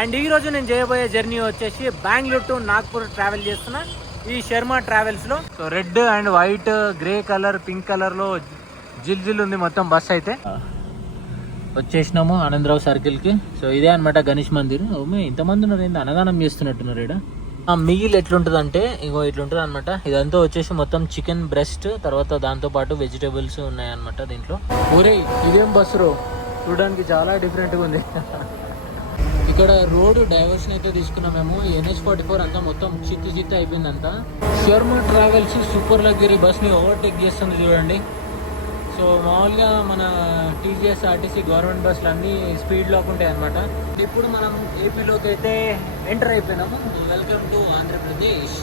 And ఈ రోజు నేను చేయబోయే జర్నీ వచ్చేసి బెంగళూరు టు నాగ్పూర్ ట్రావెల్ చేస్తున్నా ఈ శర్మ ట్రావెల్స్ లో. So red and white, grey colour, pink colour లో జిల్ ఉంది మొత్తం బస్ అయితే. వచ్చేసినాము ఆనందరావు సర్కిల్ కి. సో ఇదే అనమాట గణేష్ మందిర్. ఇంతమంది ఉన్నారు, ఏంది అన్నదానం చేస్తున్నట్టున్నారు ఇక్కడ. మీల్ ఎట్లుంటుంది అంటే ఇగో ఇట్లుంటుంది అనమాట. ఇదంతా వచ్చేసి మొత్తం చికెన్ బ్రెస్ట్, తర్వాత దాంతో పాటు వెజిటేబుల్స్ ఉన్నాయన్నమాట దీంట్లో. ఒరే ఇదేం బస్సు రో, చూడడానికి చాలా డిఫరెంట్గా ఉంది. ఇక్కడ రోడ్ డైవర్షన్ అయితే తీసుకున్నాం మేము. NH44 అంతా మొత్తం చిత్తు అయిపోయిందంతా. శర్మ ట్రావెల్స్ సూపర్ లగ్జరీ బస్ని ఓవర్టేక్ చేస్తుంది చూడండి. సో మామూలుగా మన TGS RTC గవర్నమెంట్ బస్సులు అన్నీ స్పీడ్లోకి ఉంటాయి అనమాట. ఇప్పుడు మనం ఏపీలోకి అయితే enter అయిపోయినాము. Welcome to Andhra Pradesh.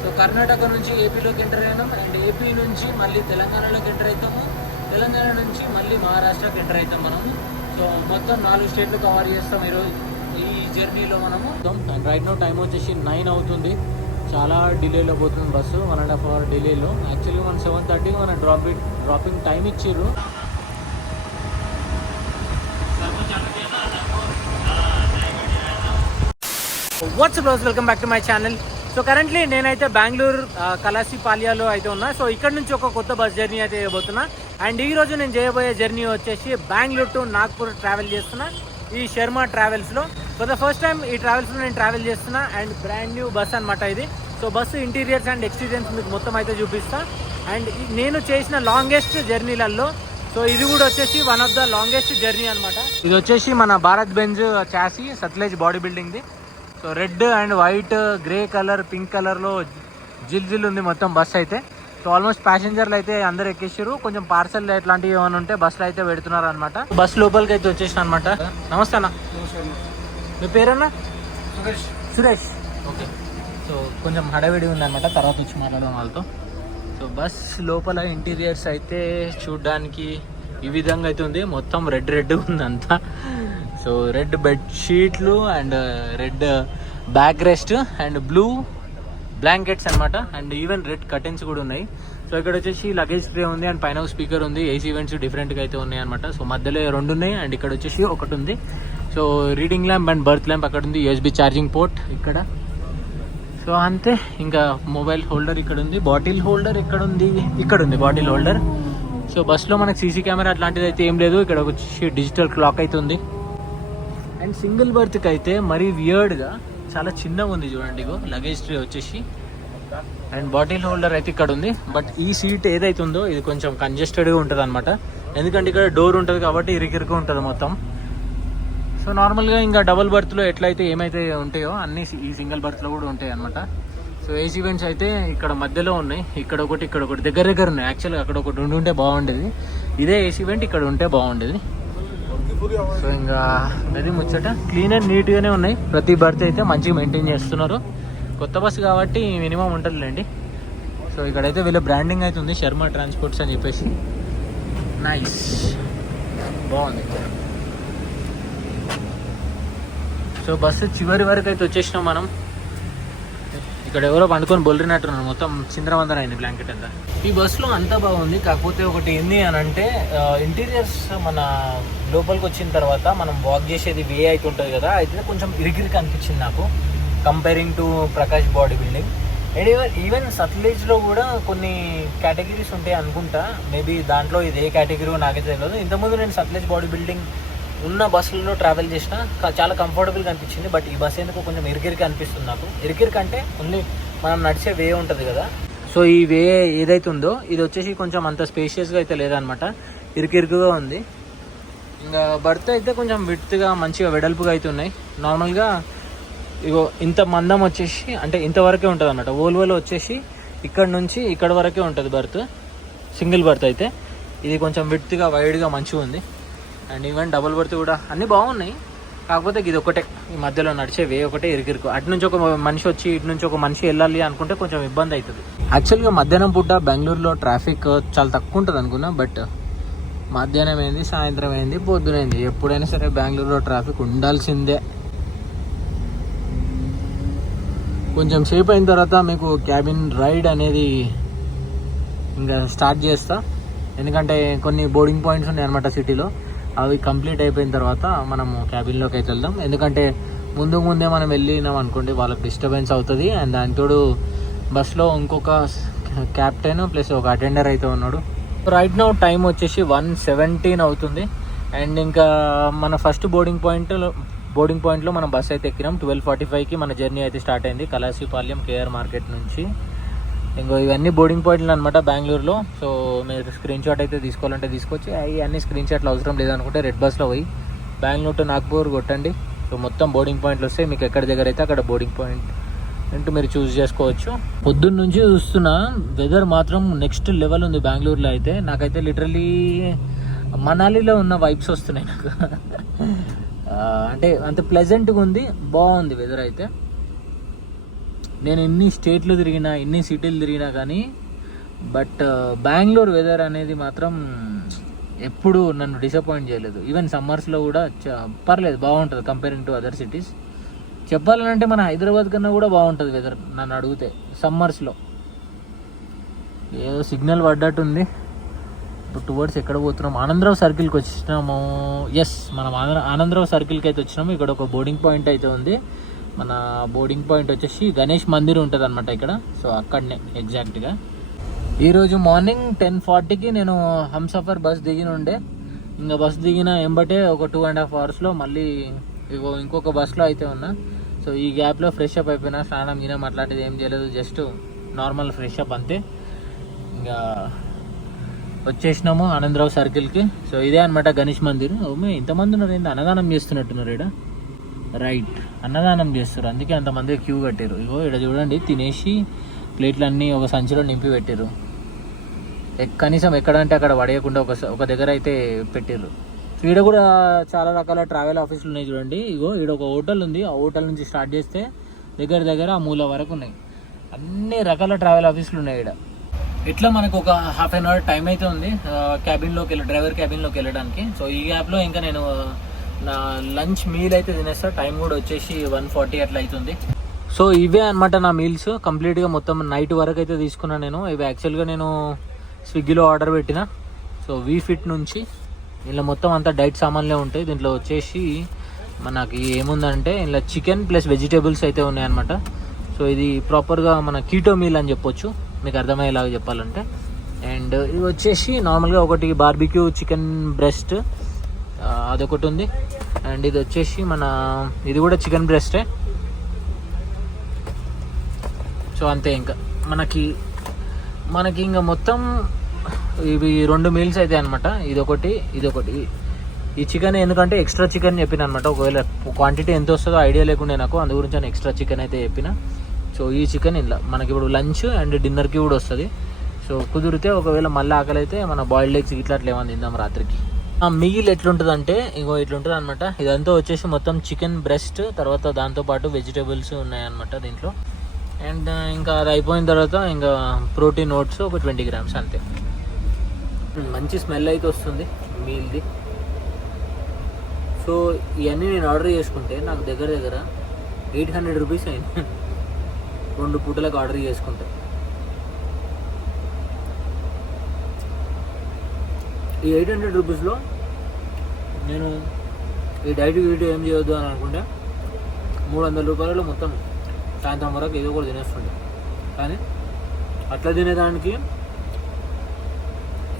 So Karnataka నుంచి ఏపీలోకి ఎంటర్ అయినాం. అండ్ ఏపీ నుంచి మళ్ళీ తెలంగాణలోకి ఎంటర్ అవుతాము. తెలంగాణ నుంచి మళ్ళీ మహారాష్ట్రకి ఎంటర్ అవుతాం మనం. సో మొత్తం 4 స్టేట్లు కవర్ చేస్తాం ఈరోజు ఈ జర్నీలో మనము. అండ్ రైట్ నో టైం వచ్చేసి 9 అవుతుంది. చాలా డిలేలో పోతుంది బస్సు, 1.5 hour డిలేలో. యాక్చువల్లీ మనం 7:30కి మన డ్రాపింగ్ టైం ఇచ్చిర్రు. వాట్సాప్ రోజు welcome back to my channel. So currently నేనైతే బెంగళూరు కలాసిపాల్యాలో అయితే ఉన్నా. సో ఇక్కడ నుంచి ఒక కొత్త బస్ జర్నీ అయితే చేయబోతున్నా. అండ్ ఈ రోజు నేను చేయబోయే జర్నీ వచ్చేసి బెంగళూరు టు నాగ్పూర్ ట్రావెల్ చేస్తున్నా ఈ శర్మ ట్రావెల్స్లో. ఫర్ ద ఫస్ట్ టైం ఈ ట్రావెల్స్లో నేను ట్రావెల్ చేస్తున్నా. అండ్ బ్రాండ్ న్యూ బస్ అనమాట ఇది. So bus interiors and experience మీకు మొత్తం అయితే చూపిస్తా. అండ్ నేను చేసిన లాంగెస్ట్ జర్నీలలో సో ఇది కూడా వచ్చేసి one of the longest journey అనమాట. ఇది వచ్చేసి మన Bharat Benz chassis Sutlej body బిల్డింగ్ది. So red and white, grey colour, pink కలర్లో జిల్ ఉంది మొత్తం బస్ అయితే. సో ఆల్మోస్ట్ ప్యాసింజర్లు అయితే అందరు ఎక్కేసారు. కొంచెం పార్సల్ ఇట్లాంటివి ఏమైనా ఉంటే బస్సులో అయితే పెడుతున్నారు అనమాట. బస్ లోపలికి అయితే వచ్చేసిన అనమాట. నమస్తే అన్న, మీ పేరన్నా? సురేష్. ఓకే. సో కొంచెం హడావిడి ఉందన్నమాట, తర్వాత వచ్చి మాట్లాడడం వాళ్ళతో. సో బస్ లోపల ఇంటీరియర్స్ అయితే చూడ్డానికి ఈ విధంగా అయితే ఉంది. మొత్తం రెడ్ ఉందంతా. సో రెడ్ బెడ్షీట్లు and red back rest and blue blankets అనమాట. అండ్ ఈవెన్ రెడ్ కర్టెన్స్ కూడా ఉన్నాయి. సో ఇక్కడ వచ్చేసి లగేజ్ ట్రే ఉంది అండ్ పైన స్పీకర్ ఉంది. ఏసీ ఈవెంట్స్ డిఫరెంట్గా అయితే ఉన్నాయి అనమాట. సో మధ్యలో 2 ఉన్నాయి అండ్ ఇక్కడ వచ్చేసి ఒకటి ఉంది. So reading lamp and birth lamp అక్కడ ఉంది. USB ఛార్జింగ్ పోర్ట్ ఇక్కడ. సో అంతే. ఇంకా మొబైల్ హోల్డర్ ఇక్కడ ఉంది. బాటిల్ హోల్డర్ ఇక్కడ ఉంది బాటిల్ హోల్డర్. సో బస్లో మనకి CC కెమెరా అట్లాంటిది అయితే ఏం లేదు. ఇక్కడ వచ్చేసి డిజిటల్ క్లాక్ అయితే ఉంది. అండ్ సింగిల్ బర్త్కి అయితే మరీ వియర్డ్గా చాలా చిన్నగా ఉంది చూడండి. లగేజ్ ట్రే వచ్చేసి అండ్ బాటిల్ హోల్డర్ అయితే ఇక్కడ ఉంది. బట్ ఈ సీట్ ఏదైతే ఉందో ఇది కొంచెం కంజెస్టెడ్గా ఉంటుంది అనమాట. ఎందుకంటే ఇక్కడ డోర్ ఉంటుంది కాబట్టి ఇరుకు ఉంటుంది మొత్తం. సో నార్మల్గా ఇంకా డబుల్ బర్త్లో ఎట్లయితే ఏమైతే ఉంటాయో అన్నీ ఈ సింగిల్ బర్త్లో కూడా ఉంటాయి అనమాట. సో ఏసీ వెంట్స్ అయితే ఇక్కడ మధ్యలో ఉన్నాయి. ఇక్కడ ఒకటి దగ్గర ఉన్నాయి. యాక్చువల్గా అక్కడ ఒకటి ఉంటే బాగుండేది. ఇదే ఏసీ వెంట్ ఇక్కడ ఉంటే బాగుండేది. సో ఇంకా అది ముచ్చట. క్లీన్ అండ్ నీట్గానే ఉన్నాయి. ప్రతి బర్త్ అయితే మంచిగా మెయింటైన్ చేస్తున్నారు. కొత్త బస్సు కాబట్టి మినిమం ఉంటుందిలేండి. సో ఇక్కడైతే వీళ్ళ బ్రాండింగ్ అయితే ఉంది, శర్మ ట్రాన్స్పోర్ట్స్ అని చెప్పేసి. నైస్, బాగుంది. సో బస్సు చివరి వరకు అయితే వచ్చేసినాం మనం. ఇక్కడ ఎవరో పండుకొని బొల్లినట్టున్నారు. మొత్తం చిందరవందర అయింది బ్లాంకెట్ అంతా. ఈ బస్సులో అంతా బాగుంది. కాకపోతే ఒకటి ఏంది అని అంటే ఇంటీరియర్స్ మన లోపలికి వచ్చిన తర్వాత మనం వాక్ చేసేది వే అయితే ఉంటుంది కదా, అయితే కొంచెం ఇరిగిరికి అనిపించింది నాకు comparing to Prakash body building. And even సత్లేజ్లో కూడా కొన్ని కేటగిరీస్ ఉంటాయి అనుకుంటా. మేబీ దాంట్లో ఇది ఏ కేటగిరీ నాకైతే తెలియదు. ఇంతకుముందు నేను సత్లేజ్ బాడీ బిల్డింగ్ ఉన్న బస్సులలో ట్రావెల్ చేసిన చాలా కంఫర్టబుల్గా అనిపించింది. బట్ ఈ బస్ ఎందుకు కొంచెం ఇరికిరికి అనిపిస్తుంది నాకు. ఇరికిరికి అంటే ఓన్లీ మనం నడిచే వే ఉంటుంది కదా. సో ఈ వే ఏదైతే ఉందో ఇది వచ్చేసి కొంచెం అంత స్పేషియస్గా అయితే లేదనమాట, ఇరుకుగా ఉంది. ఇంకా బర్త్ అయితే కొంచెం విడ్త్గా మంచిగా వెడల్పుగా అయితే ఉన్నాయి. నార్మల్గా ఇగో ఇంత మందం వచ్చేసి అంటే ఇంతవరకే ఉంటుంది అనమాట. ఓల్వోలో వచ్చేసి ఇక్కడ నుంచి ఇక్కడ వరకే ఉంటుంది బర్త్, సింగిల్ బర్త్ అయితే. ఇది కొంచెం విడ్త్గా వైడ్గా మంచిగా ఉంది. అండ్ ఈవెన్ డబుల్ బర్త్ కూడా అన్నీ బాగున్నాయి. కాకపోతే ఇది ఒకటే ఈ మధ్యలో నడిచే వే ఒకటే ఇరుకు. అటు నుంచి ఒక మనిషి వచ్చి ఇటు నుంచి ఒక మనిషి వెళ్ళాలి అనుకుంటే కొంచెం ఇబ్బంది అవుతుంది. యాక్చువల్గా మధ్యాహ్నం పూట బెంగళూరులో ట్రాఫిక్ చాలా తక్కువ ఉంటుంది అనుకున్నా. బట్ మధ్యాహ్నం అయింది, సాయంత్రం అయింది, పొద్దునైంది, ఎప్పుడైనా సరే బెంగళూరులో ట్రాఫిక్ ఉండాల్సిందే. కొంచెం సేపు అయిన తర్వాత మీకు క్యాబిన్ రైడ్ అనేది ఇంకా స్టార్ట్ చేస్తా. ఎందుకంటే కొన్ని బోర్డింగ్ పాయింట్స్ ఉన్నాయి అనమాట సిటీలో. అవి కంప్లీట్ అయిపోయిన తర్వాత మనము క్యాబిన్లోకి అయితే వెళ్దాం. ఎందుకంటే ముందే మనం వెళ్ళినాం అనుకోండి వాళ్ళకి డిస్టర్బెన్స్ అవుతుంది. అండ్ దానితోడు బస్లో ఇంకొక క్యాప్టెన్ ప్లస్ ఒక అటెండర్ అయితే ఉన్నాడు. రైట్ నౌ టైం వచ్చేసి 1:17 అవుతుంది. అండ్ ఇంకా మన ఫస్ట్ బోర్డింగ్ పాయింట్లో మనం బస్ అయితే ఎక్కినాం. 12:45కి మన జర్నీ అయితే స్టార్ట్ అయింది కలాసిపాల్యం కేఆర్ మార్కెట్ నుంచి. ఇంకో ఇవన్నీ బోర్డింగ్ పాయింట్లు అనమాట బెంగళూరులో. సో మీరు స్క్రీన్ షాట్ అయితే తీసుకోవాలంటే తీసుకొచ్చి అన్ని స్క్రీన్ షాట్లు అవసరం లేదనుకుంటే రెడ్ బస్లో పోయి బెంగళూరు టు నాగ్పూర్ కొట్టండి. సో మొత్తం బోర్డింగ్ పాయింట్లు వస్తాయి. మీకు ఎక్కడ దగ్గర అయితే అక్కడ బోర్డింగ్ పాయింట్ అంటూ మీరు చూస్ చేసుకోవచ్చు. పొద్దున్న నుంచి చూస్తున్నా వెదర్ మాత్రం నెక్స్ట్ లెవెల్ ఉంది బెంగళూరులో అయితే. నాకైతే లిటరలీ మనాలిలో ఉన్న వైబ్స్ వస్తున్నాయి నాకు. అంటే అంత ప్లెజెంట్గా ఉంది, బాగుంది వెదర్ అయితే. నేను ఎన్ని స్టేట్లు తిరిగినా ఎన్ని సిటీలు తిరిగినా కానీ బట్ బెంగళూరు వెదర్ అనేది మాత్రం ఎప్పుడు నన్ను డిసప్పాయింట్ చేయలేదు. ఈవెన్ సమ్మర్స్లో కూడా పర్లేదు, బాగుంటుంది కంపేరింగ్ టు అదర్ సిటీస్. చెప్పాలంటే మన హైదరాబాద్ కన్నా కూడా బాగుంటుంది వెదర్ నన్ను అడిగితే సమ్మర్స్లో. ఏదో సిగ్నల్ పడ్డట్టుంది. ఇప్పుడు టువర్డ్స్ ఎక్కడ పోతున్నాం, ఆనందరావు సర్కిల్కి వచ్చినాము. ఎస్, మనం ఆనందరావు సర్కిల్కి అయితే వచ్చినాము. ఇక్కడ ఒక బోర్డింగ్ పాయింట్ అయితే ఉంది. మన బోర్డింగ్ పాయింట్ వచ్చేసి గణేష్ మందిర్ ఉంటుంది అనమాట ఇక్కడ. సో అక్కడనే ఎగ్జాక్ట్గా. ఈరోజు మార్నింగ్ 10:40కి నేను హంసఫర్ బస్ దిగిన ఉండే. ఇంకా బస్ దిగిన ఎంబటే ఒక 2.5 అవర్స్లో మళ్ళీ ఇంకొక బస్లో అయితే ఉన్నా. సో ఈ గ్యాప్లో ఫ్రెష్ అప్ అయిపోయినా, స్నానం గినం అట్లాంటిది ఏం చేయలేదు, జస్ట్ నార్మల్ ఫ్రెష్ అప్ అంతే. ఇంకా వచ్చేసినాము ఆనందరావు సర్కిల్కి. సో ఇదే అనమాట గణేష్ మందిర్. ఇంతమంది ఉన్నారు, ఏంటి అన్నదానం చేస్తున్నట్టున్నారు ఇక్కడ. రైట్, అన్నదానం చేస్తారు, అందుకే అంతమంది క్యూ కట్టారు. ఇగో ఇక్కడ చూడండి, తినేసి ప్లేట్లన్నీ ఒక సంచిలో నింపి పెట్టారు. కనీసం ఎక్కడంటే అక్కడ పడేయకుండా ఒక దగ్గర అయితే పెట్టారు. ఈడ కూడా చాలా రకాల ట్రావెల్ ఆఫీసులు ఉన్నాయి చూడండి. ఇగో ఈడ ఒక హోటల్ ఉంది. ఆ హోటల్ నుంచి స్టార్ట్ చేస్తే దగ్గర ఆ మూల వరకు ఉన్నాయి. అన్ని రకాల ట్రావెల్ ఆఫీసులు ఉన్నాయి ఈడ. ఇట్లా మనకు ఒక హాఫ్ అన్ అవర్ టైం అయితే ఉంది డ్రైవర్ క్యాబిన్లోకి వెళ్ళడానికి. సో ఈ గ్యాప్లో ఇంకా నేను నా లంచ్ మీల్ అయితే తినేస్తా. టైం కూడా వచ్చేసి 1:40 అట్లా అవుతుంది. సో ఇవే అనమాట నా మీల్స్ కంప్లీట్గా. మొత్తం నైట్ వరకు అయితే తీసుకున్నాను నేను. ఇవి యాక్చువల్గా నేను స్విగ్గీలో ఆర్డర్ పెట్టిన. సో వీఫిట్ నుంచి. ఇలా మొత్తం అంతా డైట్ సామాన్లే ఉంటాయి. దీంట్లో వచ్చేసి మనకి ఏముందంటే ఇలా చికెన్ ప్లస్ వెజిటేబుల్స్ అయితే ఉన్నాయన్నమాట. సో ఇది ప్రాపర్గా మన కీటో మీల్ అని చెప్పొచ్చు, మీకు అర్థమయ్యేలాగా చెప్పాలంటే. అండ్ ఇది వచ్చేసి నార్మల్గా ఒకటి బార్బిక్యూ చికెన్ బ్రెస్ట్ అదొకటి ఉంది. అండ్ ఇది వచ్చేసి ఇది కూడా చికెన్ బ్రెస్టే. సో అంతే. ఇంకా మనకి ఇంకా మొత్తం ఇవి 2 మీల్స్ అయితే అనమాట. ఇదొకటి. ఈ చికెన్ ఎందుకంటే ఎక్స్ట్రా చికెన్ చెప్పిన అనమాట. ఒకవేళ క్వాంటిటీ ఎంత వస్తుందో ఐడియా లేకుండే నాకు, అందు గురించి నేను ఎక్స్ట్రా చికెన్ అయితే చెప్పిన. సో ఈ చికెన్ ఇలా మనకి ఇప్పుడు లంచ్ అండ్ డిన్నర్కి కూడా వస్తుంది. సో కుదిరితే ఒకవేళ మళ్ళీ ఆకలి అయితే మన బాయిల్డ్ ఎగ్స్ ఇట్లా ఏమైనా తిందాం రాత్రికి. ఆ మీల్ ఎట్లుంటుంది అంటే ఇట్లుంటుంది అనమాట. ఇదంతా వచ్చేసి మొత్తం చికెన్ బ్రెస్ట్, తర్వాత దాంతోపాటు వెజిటేబుల్స్ ఉన్నాయన్నమాట దీంట్లో. అండ్ ఇంకా అది అయిపోయిన తర్వాత ఇంకా ప్రోటీన్ ఓట్స్ ఒక 20 grams అంతే. మంచి స్మెల్ అయితే వస్తుంది మీల్ది. సో ఇవన్నీ నేను ఆర్డర్ చేసుకుంటే నాకు దగ్గర 800 రూపీస్ అయింది 2 పూటలకు ఆర్డర్ చేసుకుంటే. ఈ 800 రూపీస్లో నేను ఈ డైట్ ఏం చేయొద్దు అని అనుకుంటే 300 రూపాయలలో మొత్తం సాయంత్రం వరకు ఏదో కూడా తినేస్తుండే. కానీ అట్లా తినేదానికి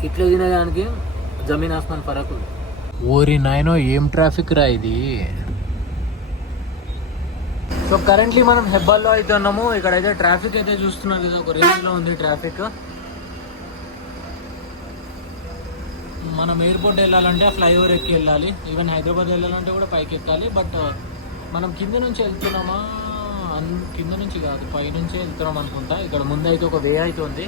ఇట్లా తినేదానికి జమీన్ ఆస్మాన్ ఫరక్ ఉంది. ఓరి నాయనో, ఏం ట్రాఫిక్ రా ఇది. సో కరెంట్లీ మనం హెబ్బాల్లో అయితే ఉన్నాము. ఇక్కడైతే ట్రాఫిక్ అయితే చూస్తున్నారు, ఇది ఒక రేంజ్లో ఉంది ట్రాఫిక్. మనం ఎయిర్పోర్ట్ వెళ్ళాలంటే ఫ్లైఓవర్ ఎక్కి వెళ్ళాలి. ఈవెన్ హైదరాబాద్ వెళ్ళాలంటే కూడా పైకి ఎక్కాలి. బట్ మనం కింద నుంచి వెళ్తున్నామా, కింద నుంచి కాదు పైనుంచే వెళ్తున్నాం అనుకుంటా. ఇక్కడ ముందు అయితే ఒక వే అయితే ఉంది.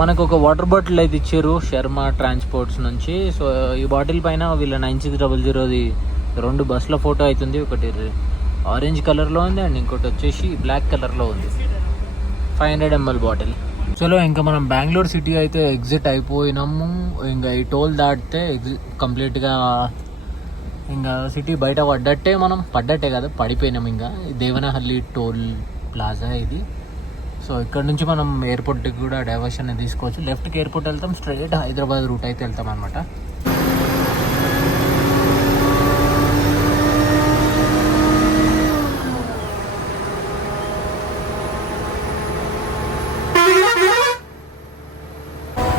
మనకు ఒక వాటర్ బాటిల్ అయితే ఇచ్చారు శర్మ ట్రాన్స్పోర్ట్స్ నుంచి. సో ఈ బాటిల్ పైన వీళ్ళ 9600ది 2 బస్సుల ఫోటో అవుతుంది. ఒకటి ఆరెంజ్ కలర్లో ఉంది అండ్ ఇంకోటి వచ్చేసి బ్లాక్ కలర్లో ఉంది. 500 ml బాటిల్. చలో ఇంకా మనం బెంగళూరు సిటీ అయితే ఎగ్జిట్ అయిపోయినాము. ఇంకా ఈ టోల్ దాటితే కంప్లీట్గా ఇంకా సిటీ బయట పడ్డట్టే. మనం పడ్డట్టే కదా, పడిపోయినాం. ఇంకా దేవనహల్లి టోల్ ప్లాజా ఇది. సో ఇక్కడ నుంచి మనం ఎయిర్పోర్ట్కి కూడా డైవర్షన్ తీసుకోవచ్చు. లెఫ్ట్కి ఎయిర్పోర్ట్ వెళ్తాం, స్ట్రైట్ హైదరాబాద్ రూట్ అయితే వెళ్తాం అనమాట.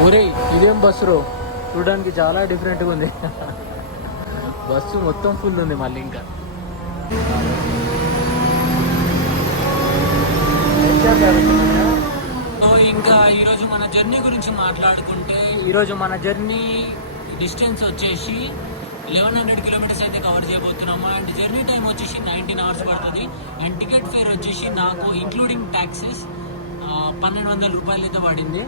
ఒరే ఇదేం బస్సు రో, చూడడానికి చాలా డిఫరెంట్గా ఉంది. బస్సు మొత్తం ఫుల్ ఉంది మళ్ళీ. ఇంకా ఇంకా ఈరోజు మన జర్నీ గురించి మాట్లాడుకుంటే, ఈరోజు మన జర్నీ డిస్టెన్స్ వచ్చేసి 1100 కిలోమీటర్స్ అయితే కవర్ చేయబోతున్నాము. అండ్ జర్నీ టైం వచ్చేసి 19 అవర్స్ పడుతుంది. అండ్ టికెట్ ఫేర్ వచ్చేసి నాకు ఇంక్లూడింగ్ ట్యాక్సెస్ 1200 రూపాయలు అయితే పడింది.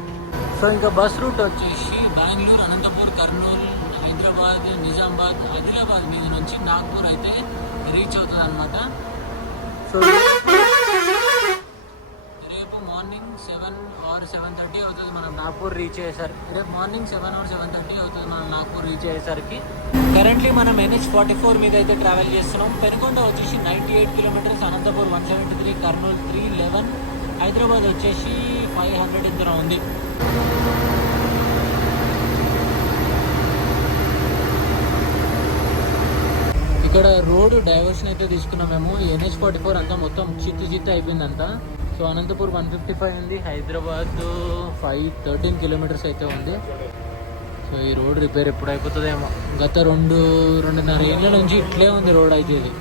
సో ఇంకా బస్ రూట్ వచ్చేసి బెంగళూరు, అనంతపూర్, కర్నూలు, హైదరాబాద్, నిజామాబాద్, ఆదిలాబాద్ మీద నుంచి నాగ్పూర్ అయితే రీచ్ అవుతుంది అనమాట. సో రేపు మార్నింగ్ 7 or 7:30 అవుతుంది మనం నాగ్పూర్ రీచ్ అయ్యేసరికి. రేపు మార్నింగ్ 7 or 7:30 అవుతుంది మనం నాగ్పూర్ రీచ్ అయ్యేసరికి. కరెంట్లీ మనం NH44 మీద అయితే ట్రావెల్ చేస్తున్నాం. పెనుకొండ వచ్చేసి 98 కిలోమీటర్స్, అనంతపూర్ 173, కర్నూలు 311, హైదరాబాద్ వచ్చేసి 500 ఎంత ఉంది. ఇక్కడ రోడ్ డైవర్షన్ అయితే తీసుకున్నాం మేము. NH44 అంతా మొత్తం చిత్తు అయిపోయిందంతా. సో అనంతపూర్ 155 ఉంది, హైదరాబాద్ 513 కిలోమీటర్స్ అయితే ఉంది. సో ఈ రోడ్ రిపేర్ ఎప్పుడు అయిపోతుందేమో. గత 2-2.5 ఏళ్ళ నుంచి ఇట్లే ఉంది రోడ్ అయితే. ఇది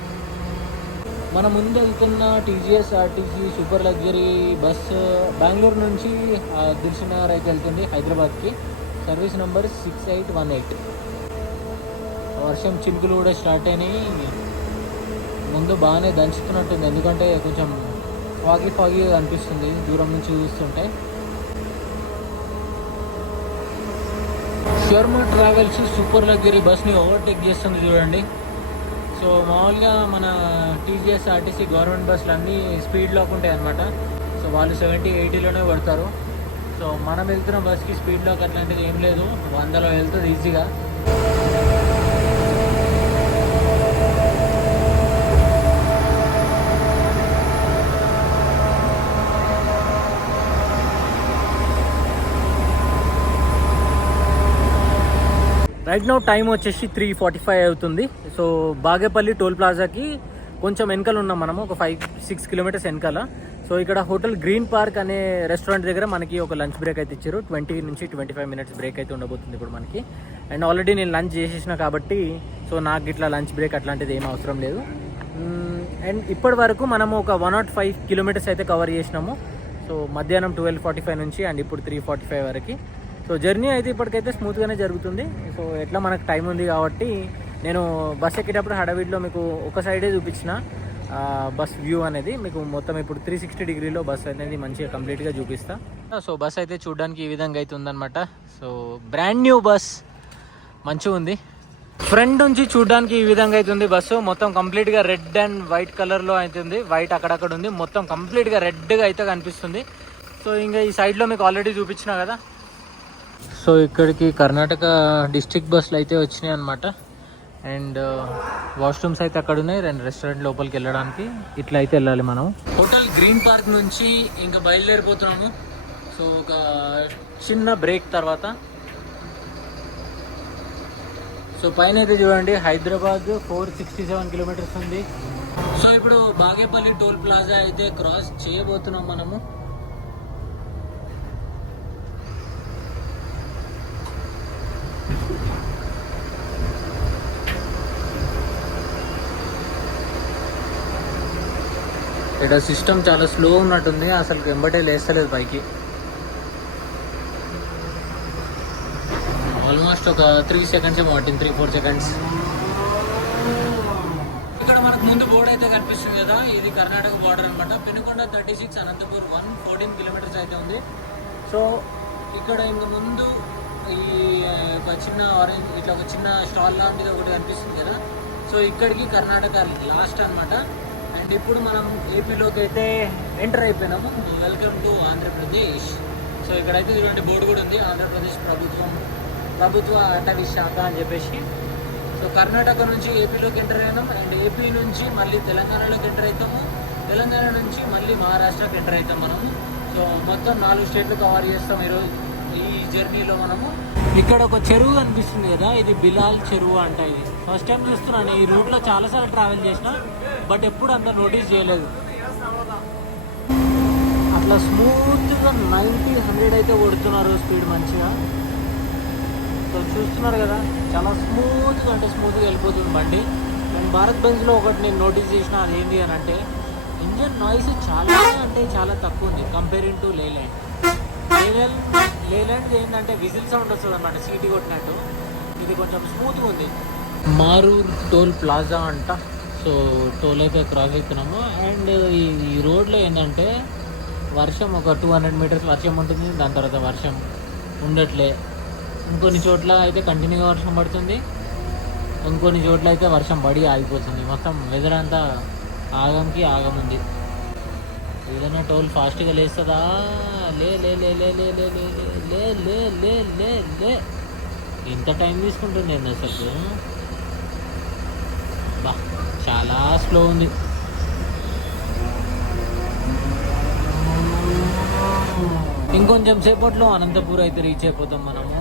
మన ముందు వెళ్తున్న TGS RTC super luxury bus Bengaluru నుంచి దిల్సుఖ్నగర్ అయితే వెళ్తుంది హైదరాబాద్కి. Service number 6818. వర్షం చినుకులు కూడా స్టార్ట్ అయినాయి. ముందు బాగానే దంచుతున్నట్టుంది, ఎందుకంటే కొంచెం ఫాగీ అనిపిస్తుంది దూరం నుంచి చూస్తుంటే. శర్మ ట్రావెల్స్ సూపర్ లగ్జరీ బస్ని ఓవర్టేక్ చేస్తుంది చూడండి. సో మామూలుగా మన TGS RTC గవర్నమెంట్ బస్సులు అన్నీ స్పీడ్ లాక్ ఉంటాయి అనమాట. సో వాళ్ళు 70-80లోనే పడతారు. సో మనం వెళ్తున్న బస్కి స్పీడ్ లాక్ అట్లాంటిది ఏం లేదు, 100లో వెళ్తుంది ఈజీగా. రైట్ నౌ టైం వచ్చేసి 3:45 అవుతుంది. సో బాగేపల్లి టోల్ ప్లాజాకి కొంచెం వెనకాల ఉన్నాం మనము, ఒక 5-6 కిలోమీటర్స్ వెనకాల. సో ఇక్కడ హోటల్ గ్రీన్ పార్క్ అనే రెస్టారెంట్ దగ్గర మనకి ఒక లంచ్ బ్రేక్ అయితే ఇచ్చారు. 20 నుంచి 25 మినిట్స్ బ్రేక్ అయితే ఉండబోతుంది ఇప్పుడు మనకి. అండ్ ఆల్రెడీ నేను లంచ్ చేసేసిన కాబట్టి సో నాకు ఇట్లా లంచ్ బ్రేక్ అట్లాంటిది ఏం అవసరం లేదు. అండ్ ఇప్పటి వరకు మనము ఒక 105 కిలోమీటర్స్ అయితే కవర్ చేసినాము. సో మధ్యాహ్నం 12:45 నుంచి అండ్ ఇప్పుడు 3:45 వరకు. సో జర్నీ అయితే ఇప్పటికైతే స్మూత్గానే జరుగుతుంది. సో ఎట్లా మనకు టైం ఉంది కాబట్టి నేను బస్ ఎక్కేటప్పుడు హడావిడిలో మీకు ఒక సైడే చూపించిన బస్ వ్యూ అనేది. మీకు మొత్తం ఇప్పుడు 360 డిగ్రీలో బస్ అనేది మంచిగా కంప్లీట్గా చూపిస్తా. సో బస్ అయితే చూడడానికి ఈ విధంగా అయితే ఉందన్నమాట. సో బ్రాండ్ న్యూ బస్ మంచిగా ఉంది. ఫ్రంట్ నుంచి చూడడానికి ఈ విధంగా అయితే ఉంది బస్సు. మొత్తం కంప్లీట్గా రెడ్ అండ్ వైట్ కలర్లో అవుతుంది. వైట్ అక్కడక్కడ ఉంది, మొత్తం కంప్లీట్గా రెడ్గా అయితే కనిపిస్తుంది. సో ఇంకా ఈ సైడ్లో మీకు ఆల్రెడీ చూపించిన కదా. సో ఇక్కడికి కర్ణాటక డిస్ట్రిక్ట్ బస్సులు అయితే వచ్చినాయి అనమాట. అండ్ వాష్రూమ్స్ అయితే అక్కడ ఉన్నాయి. 2 రెస్టారెంట్ లోపలికి వెళ్ళడానికి ఇట్లా అయితే వెళ్ళాలి మనం. హోటల్ గ్రీన్ పార్క్ నుంచి ఇంకా బయలుదేరిపోతున్నాము. సో ఒక చిన్న బ్రేక్ తర్వాత. సో పైన అయితే చూడండి హైదరాబాద్ 467 కిలోమీటర్స్ ఉంది. సో ఇప్పుడు బాగేపల్లి టోల్ ప్లాజా అయితే క్రాస్ చేయబోతున్నాం మనము. ఇక్కడ సిస్టమ్ చాలా స్లో ఉన్నట్టుంది, అసలు వెంబడే లేస్తలేదు పైకి. ఆల్మోస్ట్ ఒక 3 సెకండ్స్ ఏమో పట్టింది, 3-4 సెకండ్స్. ఇక్కడ మనకు ముందు బోర్డు అయితే కనిపిస్తుంది కదా, ఇది కర్ణాటక బోర్డర్ అనమాట. పెనుకొండ 36, అనంతపూర్ 114 కిలోమీటర్స్ అయితే ఉంది. సో ఇక్కడ ఇంక ముందు ఈ ఒక చిన్న ఆరెంజ్ ఇట్లా ఒక చిన్న స్టాల్ లాంటిది ఒకటి కనిపిస్తుంది కదా. సో ఇక్కడికి కర్ణాటక లాస్ట్ అనమాట. అండ్ ఇప్పుడు మనం ఏపీలోకి అయితే enter అయిపోయినాము. Welcome to Andhra Pradesh. So ఇక్కడైతే ఇటువంటి బోర్డు కూడా ఉంది, ఆంధ్రప్రదేశ్ ప్రభుత్వ అటవీ శాఖ అని చెప్పేసి. సో కర్ణాటక నుంచి ఏపీలోకి ఎంటర్ అయినాం. అండ్ ఏపీ నుంచి మళ్ళీ తెలంగాణలోకి ఎంటర్ అవుతాము. తెలంగాణ నుంచి మళ్ళీ మహారాష్ట్రకి ఎంటర్ అవుతాం మనం. సో మొత్తం 4 స్టేట్లు కవర్ చేస్తాం ఈరోజు ఈ జర్నీలో మనము. ఇక్కడ ఒక చెరువు కనిపిస్తుంది కదా, ఇది బిలాల్ చెరువు అంట. ఇది ఫస్ట్ టైం చూస్తున్నాను. ఈ రూట్లో చాలాసార్లు ట్రావెల్ చేసిన, బట్ ఎప్పుడు అంత నోటీస్ చేయలేదు. అట్లా స్మూత్గా 90-100 అయితే కొడుతున్నారు స్పీడ్ మంచిగా. సో చూస్తున్నారు కదా, చాలా స్మూత్గా అంటే స్మూత్గా వెళ్ళిపోతుంది బండి. అండ్ భారత్ బెంజ్లో ఒకటి నేను నోటీస్ చేసిన, అది ఏంటి అని అంటే ఇంజన్ నాయిస్ చాలా అంటే చాలా తక్కువ ఉంది కంపేరింగ్ టు లేలాండ్. లేలాండ్ ఏంటంటే విజిల్ సౌండ్ వస్తుంది అన్నమాట, సీటీ కొట్టినట్టు. ఇది కొంచెం స్మూత్గా ఉంది. మారూర్ టోల్ ప్లాజా అంట. సో టోల్ అయితే క్రాస్ అవుతున్నాము. అండ్ ఈ రోడ్లో ఏంటంటే వర్షం ఒక 200 మీటర్స్ వర్షం ఉంటుంది, దాని తర్వాత వర్షం ఉండట్లే. ఇంకొన్ని చోట్ల అయితే కంటిన్యూగా వర్షం పడుతుంది, ఇంకొన్ని చోట్ల అయితే వర్షం పడి ఆగిపోతుంది. మొత్తం వెదర్ అంతా ఆగముంది. ఏదైనా టోల్ ఫాస్ట్గా లేస్తుందా? లే లే లే లే లే లే లే లే లే లే లే లే ఇంత టైం తీసుకుంటుంది ఏంది అసలు? బా చాలా స్లో ఉంది. ఇంకొంచెం సేపట్లో అనంతపూర్ అయితే రీచ్ అయిపోతాం మనము.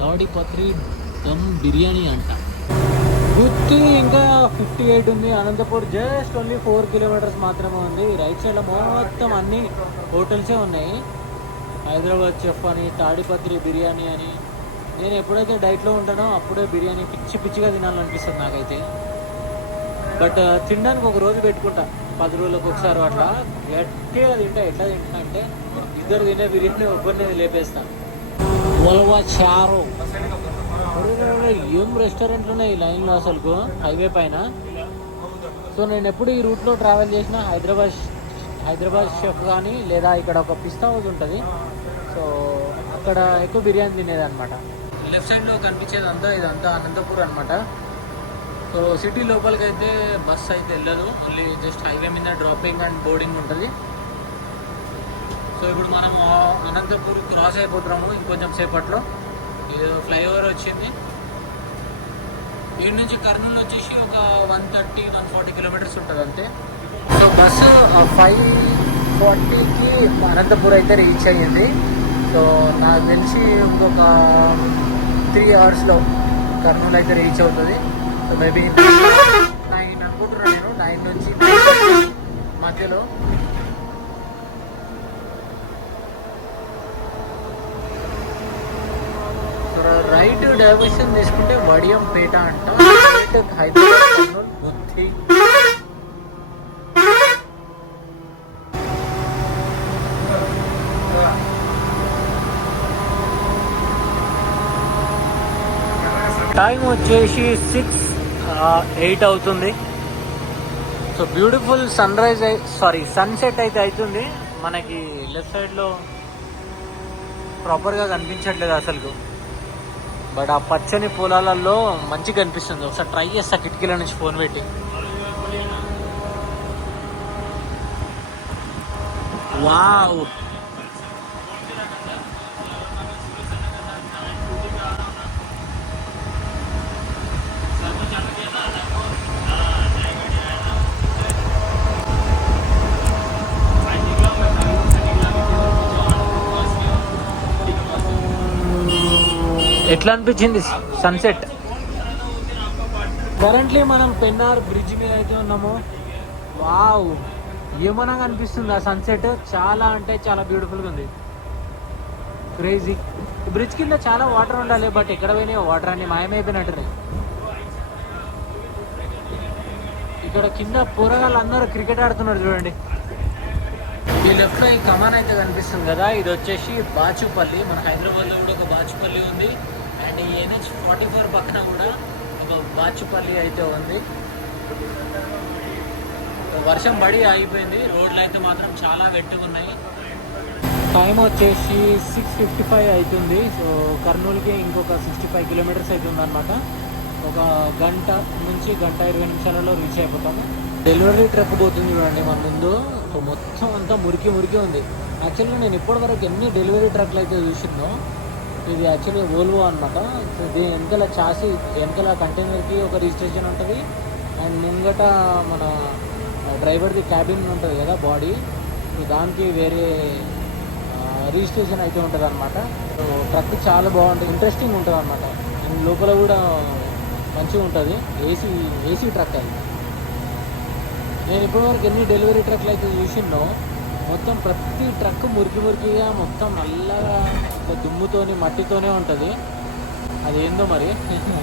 తాడిపత్రి దమ్ బిర్యానీ అంట. గుత్తి ఇంకా 58 ఉంది. అనంతపూర్ జస్ట్ ఓన్లీ 4 కిలోమీటర్స్ మాత్రమే ఉంది. రైట్ సైడ్లో మొత్తం అన్ని హోటల్సే ఉన్నాయి. హైదరాబాద్ చెఫ్ అని, తాడిపత్రి బిర్యానీ అని. నేను ఎప్పుడైతే డైట్లో ఉంటానో అప్పుడే బిర్యానీ పిచ్చిగా తినాలనిపిస్తుంది నాకైతే. బట్ తినడానికి ఒక రోజు పెట్టుకుంటా, 10 రోజులకు ఒకసారి అట్లా గట్టిగా తింటా. ఎట్లా తింటా అంటే 2 తినే బిర్యానీ ఒక్కరిని లేపేస్తాను. వల్వా చారో ఏం రెస్టారెంట్లు ఉన్నాయి ఈ లైన్లో అసలుకు, హైవే పైన. సో నేను ఎప్పుడు ఈ రూట్లో ట్రావెల్ చేసిన హైదరాబాద్ షెఫ్ కానీ, లేదా ఇక్కడ ఒక పిస్తా హౌస్ ఉంటుంది. సో అక్కడ ఎక్కువ బిర్యానీ తినేది అనమాట. లెఫ్ట్ సైడ్లో కనిపించేది ఇదంతా అనంతపూర్ అనమాట. సో సిటీ లోపలికి అయితే బస్ అయితే వెళ్ళదు, ఓన్లీ జస్ట్ హైవే మీద డ్రాపింగ్ అండ్ బోర్డింగ్ ఉంటుంది. సో ఇప్పుడు మనం అనంతపూర్ క్రాస్ అయిపోతున్నాము ఇంకొంచెం సేపట్లో. ఫ్లైఓవర్ వచ్చింది. వీడి నుంచి కర్నూలు వచ్చేసి ఒక 130-140 కిలోమీటర్స్ ఉంటుంది అంతే. సో బస్సు 5:40కి అనంతపూర్ అయితే రీచ్ అయ్యింది. సో నాకు తెలిసి ఇంకొక 3 అవర్స్లో కర్నూలు అయితే రీచ్ అవుతుంది. సో మేబీ 9 అనుకుంటున్నాను నేను, 9 నుంచి 9 మధ్యలో. రైట్ డైవర్షన్ తీసుకుంటే వడియంపేట అంట. హైదరాబాద్ కర్నూలు ముత్తి. టైం వచ్చేసి 6:08 అవుతుంది. సో బ్యూటిఫుల్ సన్సెట్ అయితే అవుతుంది. మనకి లెఫ్ట్ సైడ్లో ప్రాపర్గా కనిపించట్లేదు అసలు, బట్ ఆ పచ్చని పొలాలలో మంచిగా కనిపిస్తుంది. ఒకసారి ట్రై చేస్తా కిటికీల నుంచి ఫోన్ పెట్టి. వావ్, ఎట్లా అనిపించింది సన్సెట్? కరెంట్లీ మనం పెన్నార్ బ్రిడ్జ్ మీద అయితే ఉన్నాము. వావ్, ఏమన్నా కనిపిస్తుంది ఆ సన్సెట్. చాలా అంటే చాలా బ్యూటిఫుల్గా ఉంది. క్రేజీ. బ్రిడ్జ్ కింద చాలా వాటర్ ఉండాలి, బట్ ఎక్కడ పోయినాయి వాటర్ అన్ని మాయమైపోయినట్టున్నాయి. ఇక్కడ కింద పోరగాళ్ళు అందరూ క్రికెట్ ఆడుతున్నారు చూడండి. ఈ లెఫ్ట్లో ఈ కమాన్ అయితే కనిపిస్తుంది కదా, ఇది వచ్చేసి బాచుపల్లి. మన హైదరాబాద్లో కూడా ఒక బాచుపల్లి ఉంది. అండ్ ఈ NH-44 పక్కన కూడా ఒక బాచుపల్లి అయితే ఉంది. వర్షం పడి ఆగిపోయింది. రోడ్లు అయితే మాత్రం చాలా వెట్టుగా ఉన్నాయి. టైం వచ్చేసి 6:55 అవుతుంది. సో కర్నూలుకి ఇంకొక 65 కిలోమీటర్స్ అవుతుంది అనమాట. ఒక గంట నుంచి 1:20 నిమిషాలలో రీచ్ అయిపోతాము. డెలివరీ ట్రక్ పోతుంది చూడండి మన ముందు. సో మొత్తం అంతా మురికి ఉంది. యాక్చువల్గా నేను ఇప్పటివరకు ఎన్ని డెలివరీ ట్రక్లు అయితే చూసిందో, ఇది యాక్చువల్గా వోల్వో అనమాట. సో దీని వెనకాల వెనకాల కంటైనర్కి ఒక రిజిస్ట్రేషన్ ఉంటుంది. అండ్ ముంగట మన డ్రైవర్ది క్యాబిన్ ఉంటుంది కదా, బాడీ. సో దానికి వేరే రిజిస్ట్రేషన్ అయితే ఉంటుంది అనమాట. సో ట్రక్ చాలా బాగుంటుంది, ఇంట్రెస్టింగ్ ఉంటుంది అనమాట. అండ్ లోపల కూడా మంచిగా ఉంటుంది. ఏసీ ట్రక్ అది. నేను ఇప్పటివరకు ఎన్ని డెలివరీ ట్రక్లు అయితే చూసినో మొత్తం ప్రతి ట్రక్ మురికిగా మొత్తం నల్లగా దుమ్ముతోని మట్టితోనే ఉంటుంది. అదేందో మరి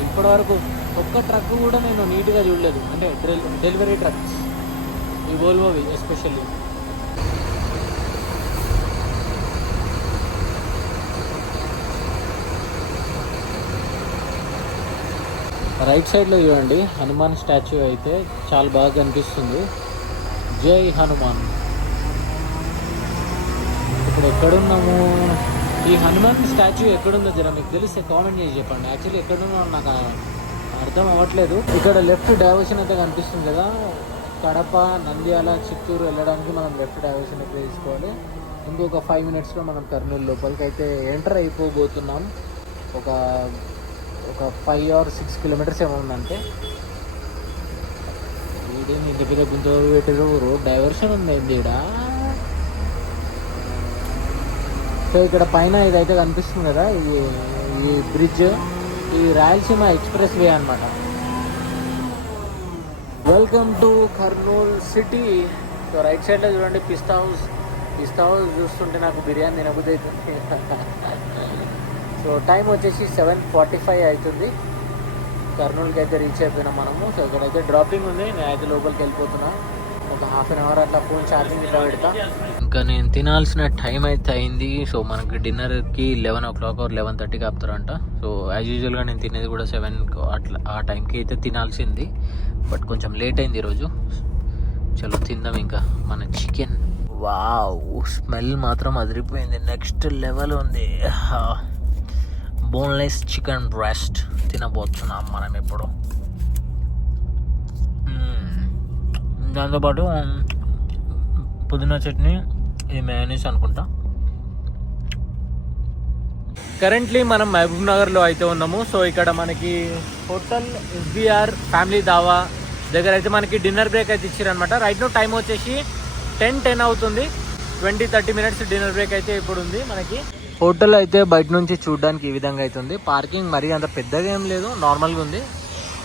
ఇప్పటివరకు ఒక్క ట్రక్ కూడా నేను నీట్గా చూడలేదు. అంటే డెలివరీ ట్రక్స్ ఈ వోల్వోవి ఎస్పెషల్లీ. రైట్ సైడ్లో చూడండి హనుమాన్ స్టాచ్యూ అయితే చాలా బాగా కనిపిస్తుంది. జై హనుమాన్. ఇప్పుడు ఎక్కడున్నాము? ఈ హనుమాన్ స్టాచ్యూ ఎక్కడుందో జర మీకు తెలిస్తే కామెంట్ చేసి చెప్పండి. యాక్చువల్లీ ఎక్కడున్నా నాకు అర్థం అవ్వట్లేదు. ఇక్కడ లెఫ్ట్ డైవర్షన్ అయితే కనిపిస్తుంది కదా, కడప, నంద్యాల, చిత్తూరు వెళ్ళడానికి మనం లెఫ్ట్ డైవర్షన్ అయితే తీసుకోవాలి. ఇంకొక 5 minutesలో మనం కర్నూలు లోపలికి అయితే ఎంటర్ అయిపోబోతున్నాం. ఒక 5 or 6 kilometers ఏమో ఉందంటే. వీడిని ఇంటి మీద గుంత పెట్టారు. రోడ్ డైవర్షన్ ఉంది ఇక్కడ. సో ఇక్కడ పైన ఇదైతే కనిపిస్తుంది కదా, ఈ బ్రిడ్జ్, ఈ రాయలసీమ ఎక్స్ప్రెస్ వే అనమాట. Welcome to Kurnool city. So right సైడ్లో చూడండి పిస్తా హౌస్ చూస్తుంటే నాకు బిర్యానీ తినబుద్ధి అవుతుంది. సో టైం వచ్చేసి 7:45 అవుతుంది. కర్నూలుకి అయితే రీచ్ అయిపోయినాం మనము. సో ఇక్కడైతే డ్రాపింగ్ ఉంది. నేనైతే లోపలికి వెళ్ళిపోతున్నా. ఒక 1/2 hour అట్లా ఫోన్ ఛార్జింగ్ ఇట్లా పెడతా. ఇంకా నేను తినాల్సిన టైం అయితే అయింది. సో మనకి డిన్నర్కి 11 o'clock or 11:30కి ఆపుతారంట. సో యాజ్ యూజువల్గా నేను తినేది కూడా 7 అట్లా ఆ టైంకి అయితే తినాల్సింది. బట్ కొంచెం లేట్ అయింది ఈరోజు. చలో తిందాం ఇంకా మన చికెన్. వావ్, స్మెల్ మాత్రం అదిరిపోయింది. నెక్స్ట్ లెవెల్ ఉంది. బోన్లెస్ చికెన్ బ్రెస్ట్ తినబోతున్నాం మనం ఇప్పుడు. దాంతోపాటు పుదీనా చట్నీ, ఇది మయోనీస్ అనుకుంటా. కరెంట్లీ మనం మహబూబ్ నగర్లో అయితే ఉన్నాము. సో ఇక్కడ మనకి హోటల్ SBR ఫ్యామిలీ దావా దగ్గర అయితే మనకి డిన్నర్ బ్రేక్ అయితే ఇచ్చారనమాట. రైట్ నో టైం వచ్చేసి 10 అవుతుంది. 20-30 minutes డిన్నర్ బ్రేక్ అయితే ఇప్పుడు ఉంది మనకి. హోటల్ అయితే బయట నుంచి చూడడానికి ఈ విధంగా అయితే ఉంది. పార్కింగ్ మరీ అంత పెద్దగా ఏం లేదు, నార్మల్గా ఉంది.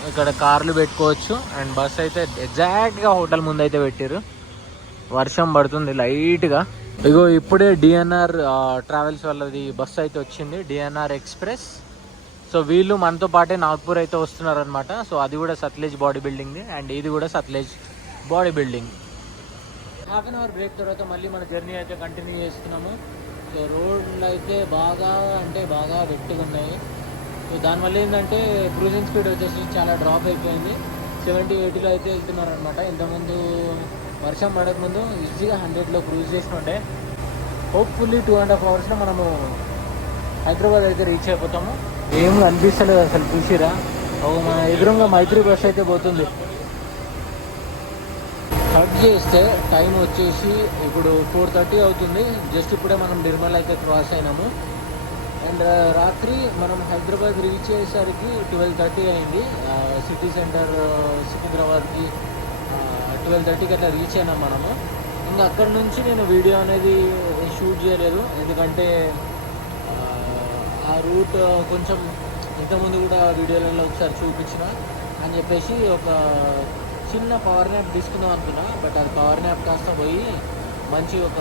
ఇక్కడ కార్లు పెట్టుకోవచ్చు. అండ్ బస్ అయితే ఎగ్జాక్ట్గా హోటల్ ముందు అయితే పెట్టారు. వర్షం పడుతుంది లైట్గా. ఇగో ఇప్పుడే DNR ట్రావెల్స్ వాళ్ళది బస్ అయితే వచ్చింది, DNR ఎక్స్ప్రెస్. సో వీళ్ళు మనతో పాటే నాగ్పూర్ అయితే వస్తున్నారనమాట. సో అది కూడా సత్లేజ్ బాడీ బిల్డింగ్ది, అండ్ ఇది కూడా సత్లేజ్ బాడీ బిల్డింగ్. 1/2 hour బ్రేక్ తర్వాత మళ్ళీ మన జర్నీ అయితే కంటిన్యూ చేస్తున్నాము. సో రోడ్లు అయితే బాగా గట్టిగా ఉన్నాయి. సో దానివల్ల ఏంటంటే క్రూజింగ్ స్పీడ్ వచ్చేసి చాలా డ్రాప్ అయిపోయింది. 70-80లో అయితే వెళ్తున్నారనమాట. ఇంతకుముందు వర్షం పడకముందు ఈజీగా 100లో క్రూజ్ చేసినట్టే. హోప్ఫుల్లీ 2.5 hours మనము హైదరాబాద్ అయితే రీచ్ అయిపోతాము. ఏం అనిపిస్తలేదు అసలు. చూసిరా, మన ఎదురుగా మైత్రి బస్ అయితే పోతుంది. కట్ చేస్తే టైం వచ్చేసి ఇప్పుడు 4:30 అవుతుంది. జస్ట్ ఇప్పుడే మనం నిర్మల్ అయితే క్రాస్ అయినాము. అండ్ రాత్రి మనం హైదరాబాద్ రీచ్ అయ్యేసరికి 12:30 అయింది. సిటీ సెంటర్ సికింద్రాబాద్కి 12:30కి అట్లా రీచ్ అయినాం మనము. ఇంకా అక్కడ నుంచి నేను వీడియో అనేది షూట్ చేయలేదు, ఎందుకంటే ఆ రూట్ కొంచెం ఇంతకుముందు కూడా వీడియోలలో ఒకసారి చూపించిన అని చెప్పేసి ఒక చిన్న పవర్ న్యాప్ తీసుకుందాం అనుకున్నా. బట్ అది పవర్ న్యాప్ కాస్త పోయి మంచి ఒక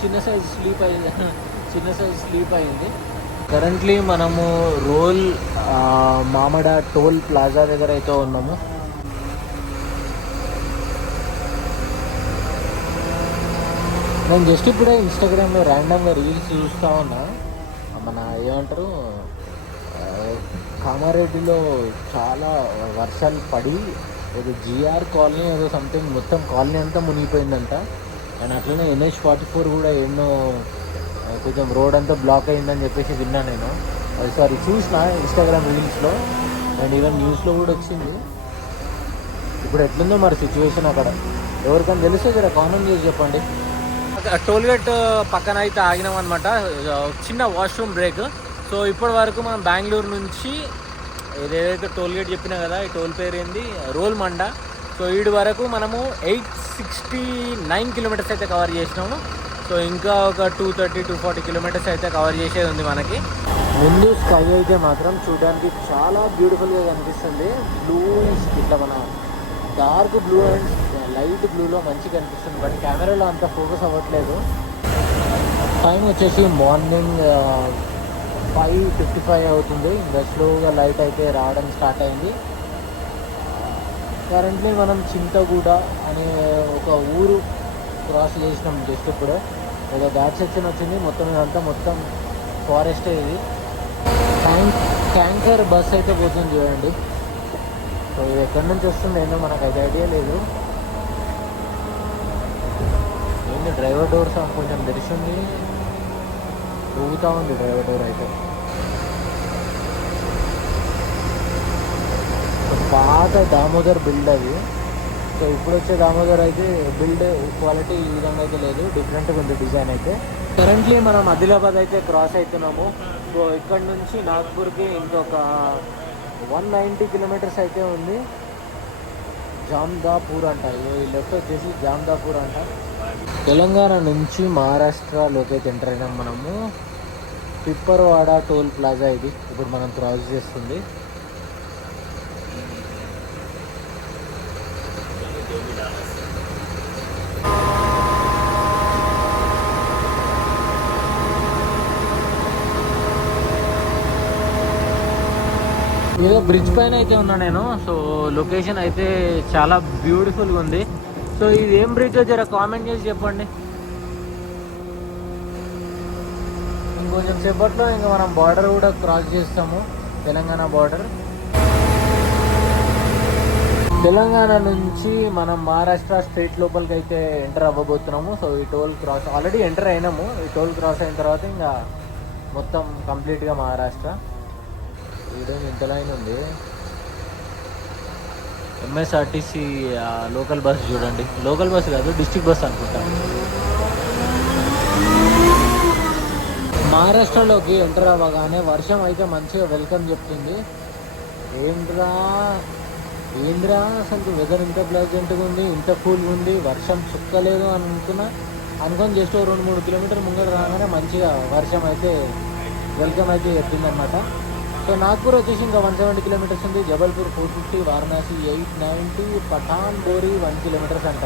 చిన్న సైజ్ స్లీప్ అయింది. కరెంట్లీ మనము రోల్ మామడ టోల్ ప్లాజా దగ్గర అయితే ఉన్నాము. నేను జస్ట్ ఇప్పుడే ఇన్స్టాగ్రామ్లో ర్యాండమ్గా రీల్స్ చూస్తూ ఉన్నా. మన ఏమంటారు, కామారెడ్డిలో చాలా వర్షాలు పడి ఏదో GR కాలనీ ఏదో సంథింగ్ మొత్తం కాలనీ అంతా మునిగిపోయిందంట. అండ్ అట్లనే NH-44 కూడా ఎన్నో కొంచెం రోడ్ అంతా బ్లాక్ అయిందని చెప్పేసి విన్నా నేను. అది చూసిన ఇన్స్టాగ్రామ్ రీల్స్లో, అండ్ ఈవెన్ న్యూస్లో కూడా వచ్చింది. ఇప్పుడు ఎట్లుందో మరి సిచ్యువేషన్ అక్కడ, ఎవరికైనా తెలిస్తే జర కామెంట్ చేసి చెప్పండి. టోల్గేట్ పక్కన అయితే ఆగినాం అనమాట, చిన్న వాష్రూమ్ బ్రేక్. సో ఇప్పటి వరకు మనం బెంగళూరు నుంచి ఏదైతే టోల్గేట్ చెప్పినా కదా, ఈ టోల్ పేరు ఏంది, రోల్ మండా. సో వీడి వరకు మనము 869 kilometers అయితే కవర్ చేసినాము. సో ఇంకా ఒక 230-240 కిలోమీటర్స్ అయితే కవర్ చేసేది ఉంది మనకి. ముందు స్కై అయితే మాత్రం చూడడానికి చాలా బ్యూటిఫుల్గా కనిపిస్తుంది. బ్లూ ఇట్లా మన డార్క్ బ్లూ అండ్ లైట్ బ్లూలో మంచిగా కనిపిస్తుంది, బట్ కెమెరాలో అంత ఫోకస్ అవ్వట్లేదు. టైం వచ్చేసి మార్నింగ్ 5:55 అవుతుంది. ఇంకా స్లోగా లైట్ అయితే రావడం స్టార్ట్ అయింది. కరెంట్లీ మనం చింతగూడ అనే ఒక ఊరు క్రాస్ చేసినాం జస్ట్ ఇప్పుడు. ఒక ఘాట్ సెక్షన్ వచ్చింది, మొత్తం ఇదంతా మొత్తం ఫారెస్ట్ ఇది. ట్యాంకర్ బస్ అయితే పోతుంది చూడండి. సో ఇది ఎక్కడి నుంచి వస్తుంది ఏంటో మనకైతే ఐడియా లేదు. ఏంటి డ్రైవర్ డోర్స్ కొంచెం తెరిచింది, ఊగుతూ ఉంది డ్రైవర్ డోర్ అయితే. పాత దామోదర్ బిల్డ్ అది. సో ఇప్పుడు వచ్చే దామోదర్ అయితే బిల్డ్ క్వాలిటీ ఈ విధంగా అయితే లేదు, డిఫరెంట్గా ఉంది డిజైన్ అయితే. కరెంట్లీ మనం ఆదిలాబాద్ అయితే క్రాస్ అవుతున్నాము. సో ఇక్కడ నుంచి నాగ్పూర్కి ఇంకొక 190 కిలోమీటర్స్ అయితే ఉంది. జామ్దాపూర్ అంట, ఈ లెఫ్ట్ వచ్చేసి జామ్దాపూర్ అంట. తెలంగాణ నుంచి మహారాష్ట్రలోకి అయితే ఎంటర్ అయినాం మనము. పిప్పర్వాడ టోల్ ప్లాజా ఇది ఇప్పుడు మనం క్రాస్ చేస్తుంది. ఏదో బ్రిడ్జ్ పైన అయితే ఉన్నా నేను. సో లొకేషన్ అయితే చాలా బ్యూటిఫుల్గా ఉంది. సో ఇది ఏం బ్రిడ్జ్ జర కామెంట్ చేసి చెప్పండి. ఇంకొంచెం సేపట్లో ఇంకా మనం బార్డర్ కూడా క్రాస్ చేస్తాము, తెలంగాణ బార్డర్. తెలంగాణ నుంచి మనం మహారాష్ట్ర స్టేట్ లోపలికి అయితే ఎంటర్ అవ్వబోతున్నాము. సో ఈ టోల్ క్రాస్ ఆల్రెడీ ఎంటర్ అయినాము. ఈ టోల్ క్రాస్ అయిన తర్వాత ఇంకా మొత్తం కంప్లీట్గా మహారాష్ట్ర. ఈరోజు ఇంత లైన్ ఉంది. ఎంఎస్ఆర్టీసీ లోకల్ బస్ చూడండి, లోకల్ బస్ కాదు డిస్ట్రిక్ట్ బస్ అనుకుంటా. మహారాష్ట్రలోకి ఎంటర్ అవ్వగానే వర్షం అయితే మంచిగా వెల్కమ్ చెప్తుంది. ఏంద్రా అసలు వెదర్ ఇంత ప్లెజెంట్గా ఉంది, ఇంత కూల్గా ఉంది, వర్షం చుక్కలేదు అనుకొని జస్ట్ 2-3 కిలోమీటర్ ముంగడు రాగానే మంచిగా వర్షం అయితే వెల్కమ్ అయితే చెప్తుంది అనమాట. సో నాగ్పూర్ వచ్చేసి ఇంకా 170 కిలోమీటర్స్ ఉంది. జబల్పూర్ 450, వారణాసి 890, పఠాన్ బోరి 1 కిలోమీటర్స్ అంట.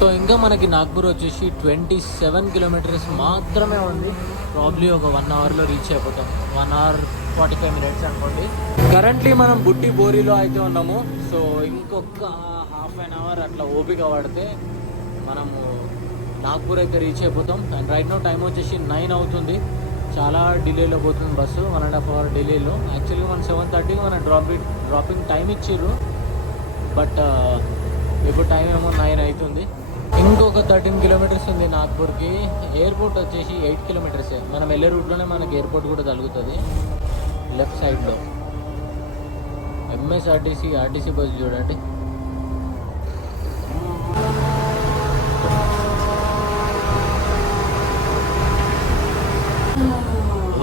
సో ఇంకా మనకి నాగ్పూర్ వచ్చేసి 27 కిలోమీటర్స్ మాత్రమే ఉంది. ప్రాబ్లీ ఒక 1 అవర్లో రీచ్ అయిపోతాం, 1 అవర్ 45 మినిట్స్ అనుకోండి. కరెంట్లీ మనం బుట్టి బోరిలో అయితే ఉన్నాము. సో ఇంకొక హాఫ్ అన్ అవర్ అట్లా ఓపిక పడితే మనము నాగ్పూర్ అయితే రీచ్ అయిపోతాం. అండ్ రైట్ నో టైం వచ్చేసి 9 అవుతుంది. చాలా డిలేలో పోతుంది బస్సు, 1.5 అవర్ డిలేలో. యాక్చువల్గా మన 7:30 మన డ్రాపింగ్ టైం ఇచ్చిర్రు, బట్ ఇప్పుడు టైం ఏమో 9 అవుతుంది. ఇంకొక 13 కిలోమీటర్స్ ఉంది నాగ్పూర్కి. ఎయిర్పోర్ట్ వచ్చేసి 8 కిలోమీటర్సే. మనం వెళ్ళే రూట్లోనే మనకి ఎయిర్పోర్ట్ కూడా తగులుతుంది లెఫ్ట్ సైడ్లో. ఆర్టీసీ బస్సు చూడండి.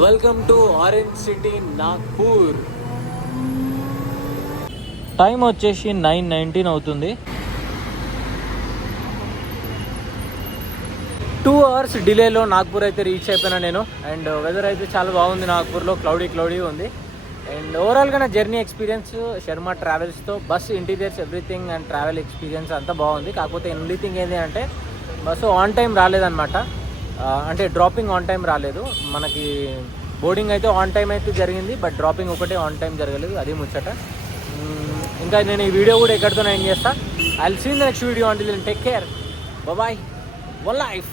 Welcome to orange city Nagpur. Time వచ్చేసి 9:19 అవుతుంది. 2 అవర్స్ డిలేలో నాగ్పూర్ అయితే రీచ్ అయిపోయినా నేను. అండ్ వెదర్ అయితే చాలా బాగుంది నాగ్పూర్లో, క్లౌడీ ఉంది. అండ్ ఓవరాల్గా నా జర్నీ ఎక్స్పీరియన్స్ శర్మ ట్రావెల్స్తో bus interiors everything and travel experience అంతా బాగుంది. కాకపోతే ఓన్లీ థింగ్ ఏంటి అంటే బస్సు ఆన్ టైం రాలేదన్నమాట. అంటే డ్రాపింగ్ ఆన్ టైం రాలేదు. మనకి బోర్డింగ్ అయితే ఆన్ టైం అయితే జరిగింది, బట్ డ్రాపింగ్ ఒకటే ఆన్ టైం జరగలేదు. అది ముచ్చట. ఇంకా నేను ఈ వీడియో కూడా ఎక్కడితో ఎండ్ చేస్తా. I will see in the next video. Until then take care, bye, one life.